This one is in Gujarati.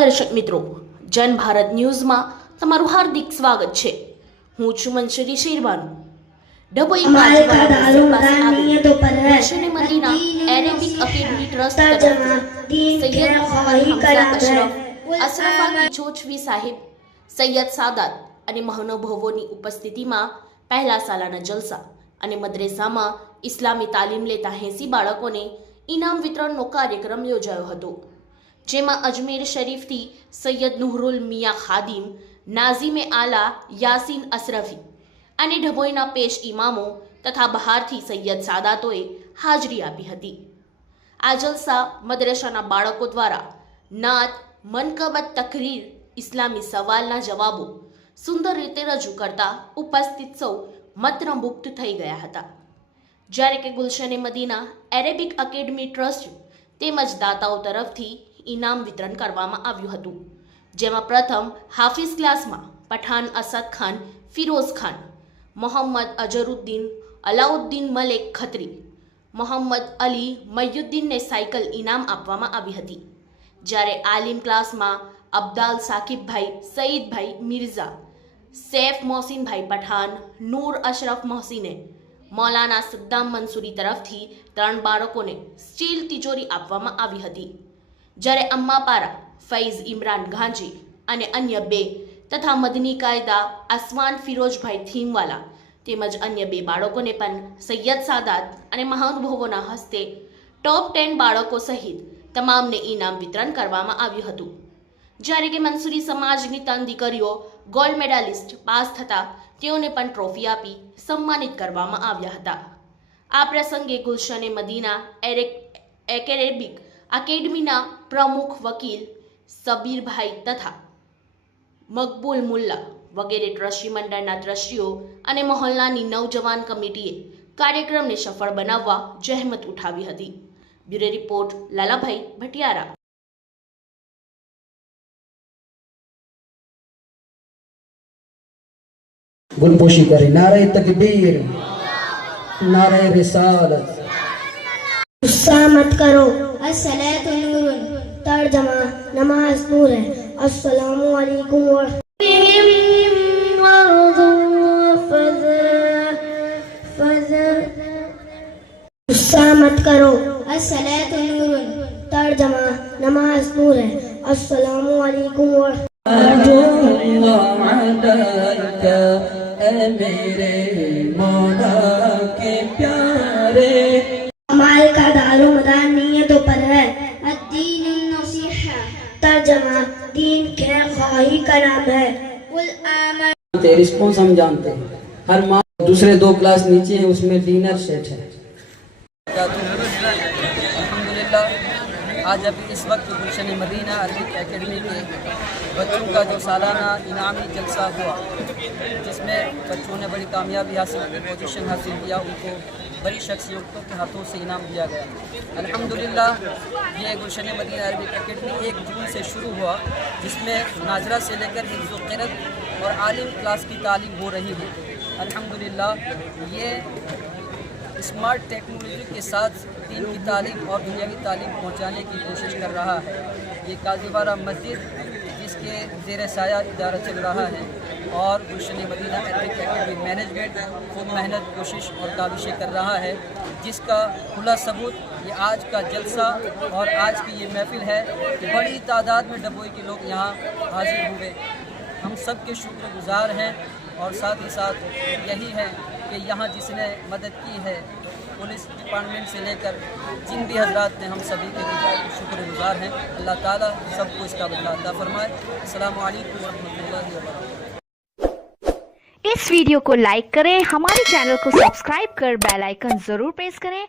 દર્શક મિત્રો જન ભારત ન્યૂઝમાં તમારું હાર્દિક સ્વાગત છે. હું છું મંશરી શેરવાનું. અને મહાનુભાવોની ઉપસ્થિતિમાં પહેલા સાલાના જલસા અને મદ્રેસામાં ઇસ્લામી તાલીમ લેતા એંસી બાળકોને ઇનામ વિતરણનો કાર્યક્રમ યોજાયો હતો. જેમાં અજમેર શરીફથી સૈયદ નુહરુલ મિયા ખાદિમ, નાઝીમે આલા યાસીન અસરફી અને ડભોઈના પેશ ઇમામો તથા બહારથી સૈયદ સાદાતોએ હાજરી આપી હતી. આ જલસા મદ્રેસાના બાળકો દ્વારા નાત મનકબત તકરીર ઇસ્લામી સવાલના જવાબો સુંદર રીતે રજૂ કરતા ઉપસ્થિત સૌ મંત્રમુગ્ધ થઈ ગયા હતા. જ્યારે કે ગુલશને મદીના એરેબિક એકેડમી ટ્રસ્ટ તેમજ દાતાઓ તરફથી ઇનામ વિતરણ કરવામાં આવ્યું હતું, જેમાં પ્રથમ હાફિઝ ક્લાસમાં પઠાન અસદ ખાન, ફિરોઝ ખાન, મોહમ્મદ અજરુદ્દીન અલાઉદ્દીન મલેક ખત્રી, મોહમ્મદ અલી મયુદ્દીનને સાયકલ ઇનામ આપવામાં આવી હતી. જ્યારે આલિમ ક્લાસમાં અબ્દાલ સાકિબભાઈ, સઈદભાઈ મિર્ઝા, સૈફ મોહસિનભાઈ પઠાન, નૂર અશરફ મોહસિને, મૌલાના સદ્દામ મંસૂરી તરફથી ત્રણ બાળકોને સ્ટીલ તિજોરી આપવામાં આવી હતી. જ્યારે અમ્માપારા ફૈઝ ઇમરાન ગાંજી અને અન્ય બે તથા મદની કાયદા આસમાન ફિરોજભાઈ થીમવાલા તેમજ અન્ય બે બાળકોને પણ સૈયદ સાદાત અને મહાનુભાવોના હસ્તે ટોપ ટેન બાળકો સહિત તમામને ઇનામ વિતરણ કરવામાં આવ્યું હતું. જ્યારે કે મંસૂરી સમાજની ત્રણ દીકરીઓ ગોલ્ડ મેડાલિસ્ટ પાસ થતા તેઓને પણ ટ્રોફી આપી સન્માનિત કરવામાં આવ્યા હતા. આ પ્રસંગે ગુલશને મદીના એરેક એકેડેમિક એકેડમીના પ્રમુખ વકીલ સબીરભાઈ તથા મકબૂલ મુલ્લા વગેરે ટ્રસ્ટી મંડળના ટ્રસ્ટીઓ અને મહોલ્લાની નવજવાન કમિટીએ કાર્યક્રમને સફળ બનાવવા જહેમત ઉઠાવી હતી. Bureau report, Lalabhai Bhatiyara. ગુલપોશી કરી નારે તકબીર નારે રિસાલત गुस्सा मत करो असलात नूर तर्जमा नमाज नूर है अस्सलामु अलैकुम व गुस्सा मत करो असलात नूर तर्जमा नमाज नूर है अस्सलामु अलैकुम व मेरे मौला के प्यारे ہے خواہی کرم ہے۔ قل رسپونس ہم جانتے ہیں۔ ہر ماں دوسرے دو کلاس نیچے ہیں، اس میں ڈینر سیٹ ہے۔ الحمدللہ آج اب اس وقت گلشن مدینہ عربک اکیڈمی کے بچوں کا جو سالانہ انعامی جلسہ ہوا، جس میں بچوں نے بڑی کامیابی حاصل کی پوزیشن حاصل کیا، ان کو بڑی شخصیتوں کے ہاتھوں سے انعام دیا گیا۔ الحمدللہ، یہ گلشن مدینہ عربک اکیڈمی ایک جون سے شروع ہوا، جس میں ناظرہ سے لے کر حفظ و قرد اور عالم کلاس کی تعلیم ہو رہی ہے۔ الحمدللہ، یہ اسمارٹ ٹیکنالوجی کے ساتھ دین کی تعلیم اور دنیاوی تعلیم پہنچانے کی کوشش کر رہا ہے۔ یہ کازیوارہ مسجد جس کے زیر سایہ ادارہ چل رہا ہے اور گلشن مدینہ ایتھلک اکیڈمی مینجمنٹ خود محنت، کوشش اور کاوشیں کر رہا ہے۔ جس کا کھلا ثبوت، یہ آج کا جلسہ اور آج کی یہ محفل ہے کہ بڑی تعداد میں ڈبوئی کے لوگ یہاں حاضر ہوئے۔ ہم سب کے شکر گزار ہیں اور ساتھ ہی ساتھ یہی ہے کہ یہاں جس نے مدد کی ہے، پولیس ڈپارٹمنٹ سے لے کر جن بھی حضرات نے ہم سبھی کے شکر گزار ہیں۔ اللہ تعالیٰ سب کو اس کا بدلہ عطا فرمائے۔ السلام علیکم ورحمۃ اللہ وبرکاتہ۔ اس ویڈیو کو لائک کریں، ہمارے چینل کو سبسکرائب کر بیل آئکن ضرور پریس کریں۔